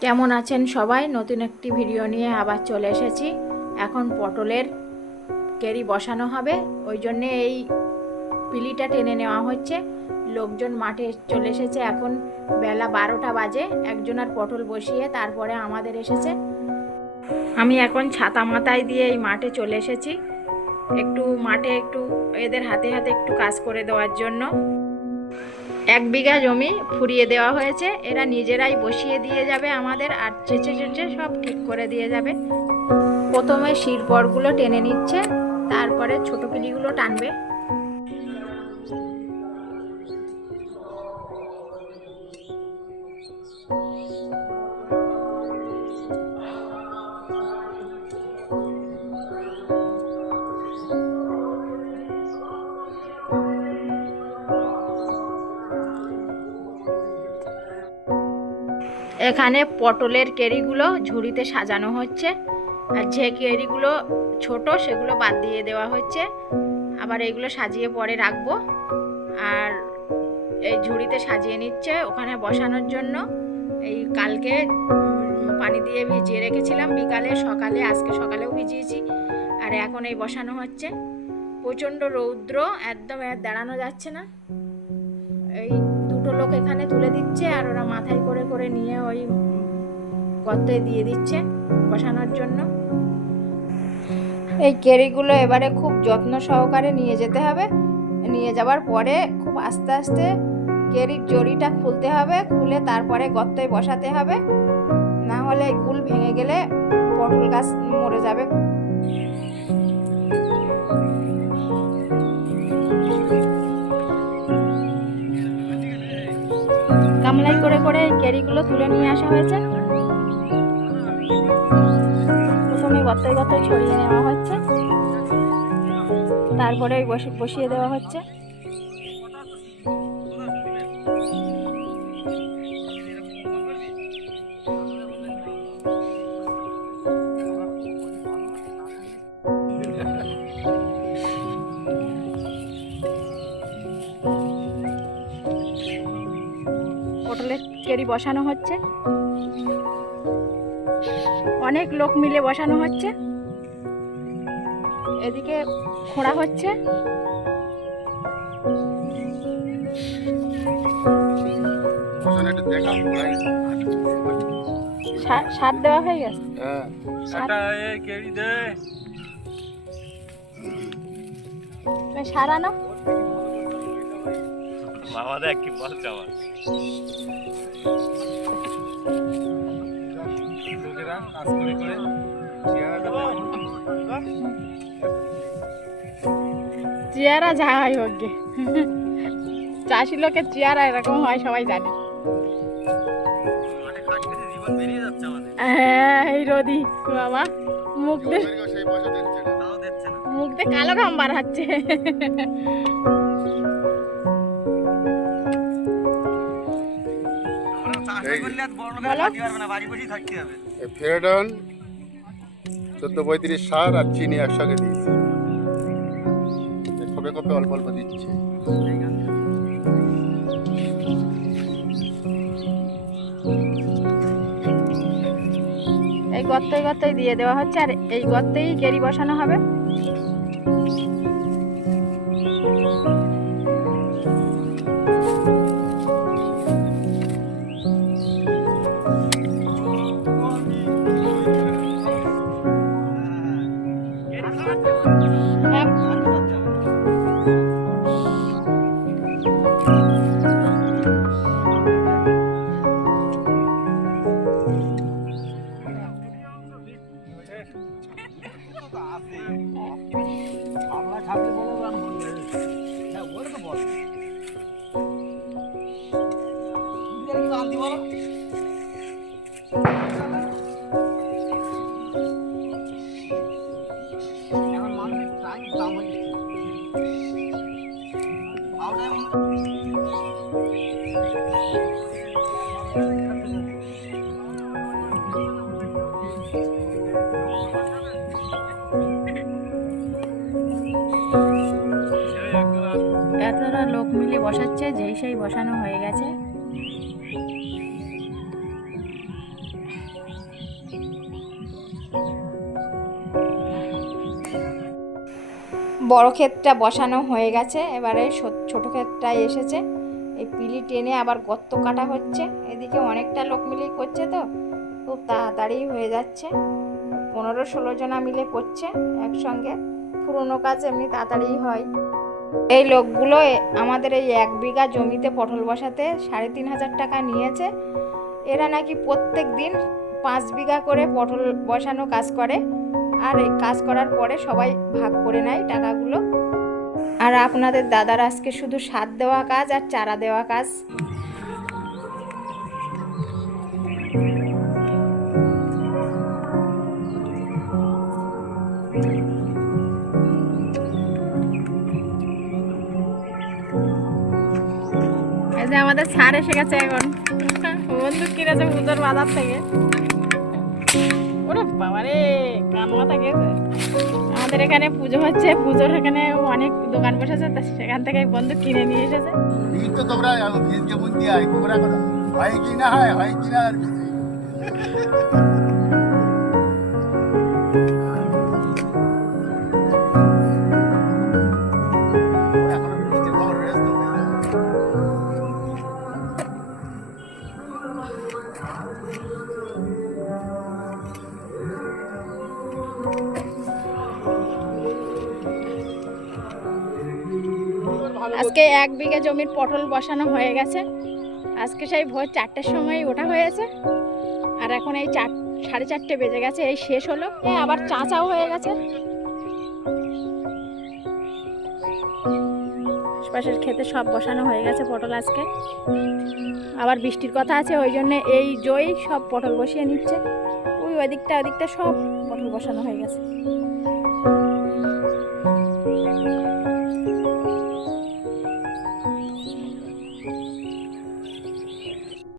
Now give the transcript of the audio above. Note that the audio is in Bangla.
কেমন আছেন সবাই? নতুন একটি ভিডিও নিয়ে আবার চলে এসেছি। এখন পটলের কেরি বসানো হবে। ওই জন্যে এই পিলিটা টেনে নেওয়া হচ্ছে। লোকজন মাঠে চলে এসেছে। এখন বেলা বারোটা বাজে। একজনের পটল বসিয়ে তারপরে আমাদের এসেছে। আমি এখন ছাতা মাথায় দিয়ে এই মাঠে চলে এসেছি। একটু মাঠে একটু এদের হাতে হাতে একটু কাজ করে দেওয়ার জন্য। এক বিঘা জমি ফুরিয়ে দেওয়া হয়েছে। এরা নিজেরাই বসিয়ে দিয়ে যাবে আমাদের আর চেঁচে চেঁচে সব ঠিক করে দিয়ে যাবে। প্রথমে শিরপরগুলো টেনে নিচ্ছে, তারপরে ছোটো পিলিগুলো টানবে। এখানে পটলের কেরিগুলো ঝুড়িতে সাজানো হচ্ছে। আর যে কেরিগুলো ছোট, সেগুলো বাদ দিয়ে দেওয়া হচ্ছে। আবার এইগুলো সাজিয়ে পরে রাখব। আর এই ঝুড়িতে সাজিয়ে নিচ্ছে ওখানে বসানোর জন্য। এই কালকে পানি দিয়ে ভিজিয়ে রেখেছিলাম। বিকালে, সকালে, আজকে সকালেও ভিজিয়েছি। আর এখন এই বসানো হচ্ছে। প্রচণ্ড রৌদ্র, একদম দাঁড়ানো যাচ্ছে না। এই লোক এখানে তুলে দিচ্ছে আর ওরা মাথায় করে করে নিয়ে ওই গর্তে দিয়ে দিচ্ছে বসানোর জন্য। এই কেরিগুলো এবারে খুব যত্ন সহকারে নিয়ে যেতে হবে। নিয়ে যাবার পরে খুব আস্তে আস্তে কেরির জড়িটা খুলতে হবে, খুলে তারপরে গর্তয় বসাতে হবে। না হলে গুল ভেঙে গেলে পটল গাছ মরে যাবে। গামলাই করে করে ক্যারিগুলো তুলে নিয়ে আসা হয়েছে। প্রথমে গত্তায় গত্তায় ছড়িয়ে নেওয়া হচ্ছে। তারপরে বসিয়ে দেওয়া হচ্ছে। কেরি বসানো হচ্ছে। অনেক লোক মিলে বসানো হচ্ছে। এদিকে খোঁড়া হচ্ছে। সার দেওয়া হয়ে গেছে? সার তুমি সার আনো। মামা দেখ কি বলছে আমার লোকেরা কাজ করে করে চেয়ারা যা হয় হোক গে। চাষি লোকের চেয়ারা এরকম হয় সবাই জানে। মাঠে খাটতে জীবন বেরিয়ে যাচ্ছে আমাদের। হ্যাঁ এই রোদি বাবা। মুখ দিয়ে মুখ দিয়ে কালো ঘাম বার হচ্ছে। ফেরাডন চোদ্দ পঁয়ত্রিশ সার আর চিনি একসঙ্গে দিয়েছি। কবে কবে অল্প অল্প দিচ্ছি। এই গর্তই গর্তই দিয়ে দেওয়া হচ্ছে আর এই গর্তেই কেরি বসানো হবে। এক- আমরা খাবি বলে আমি বলি হ্যাঁ ওরা তো বল বসাচ্ছে, যেই সেই বসানো হয়ে গেছে। বড় ক্ষেতটা বসানো হয়ে গেছে, এবারে ছোট ক্ষেতটাই এসেছে। এই পিলি টেনে আবার গর্ত কাটা হচ্ছে, এদিকে অনেকটা লোক মিলেই করছে তো, খুব তাড়াতাড়ি হয়ে যাচ্ছে। পনেরো ষোলো জনা মিলে করছে একসঙ্গে, পুরোনো কাজ এমনি তাড়াতাড়ি হয়। এই লোকগুলো আমাদের এই এক বিঘা জমিতে পটল বসাতে সাড়ে তিন হাজার টাকা নিয়েছে। এরা নাকি প্রত্যেক দিন পাঁচ বিঘা করে পটল বসানো কাজ করে। আর এই কাজ করার পরে সবাই ভাগ করে নেয় টাকাগুলো। আর আপনাদের দাদার আজকে শুধু সার দেওয়া কাজ আর চারা দেওয়া কাজ। যে আমাদের সার এসে গেছে এখন। বন্ধু কিনেছে পুজোর বাজার থেকে। ওরে বাবারে কান মাথা গেছে। আমাদের এখানে পুজো হচ্ছে, পুজোর এখানে অনেক দোকান বসেছে সেখান থেকে বন্ধু কিনে নিয়ে এসেছে। তোমরা বুদ্ধি হয় হয় কি না হয় হয় কি না আর আজকে এক বিঘা জমির পটল বসানো হয়ে গেছে। আজকে সেই ভোর চারটের সময় ওঠা হয়েছে। আর এখন এই চার, সাড়ে চারটে বেজে গেছে, এই শেষ হলো। আবার চাঁচাও হয়ে গেছে। আশপাশের খেতে সব বসানো হয়ে গেছে পটল আজকে। আবার বৃষ্টির কথা আছে, ওই জন্য এই জই সব পটল বসিয়ে নিচ্ছে। ওই ওদিকটা ওদিকটা সব পটল বসানো হয়ে গেছে।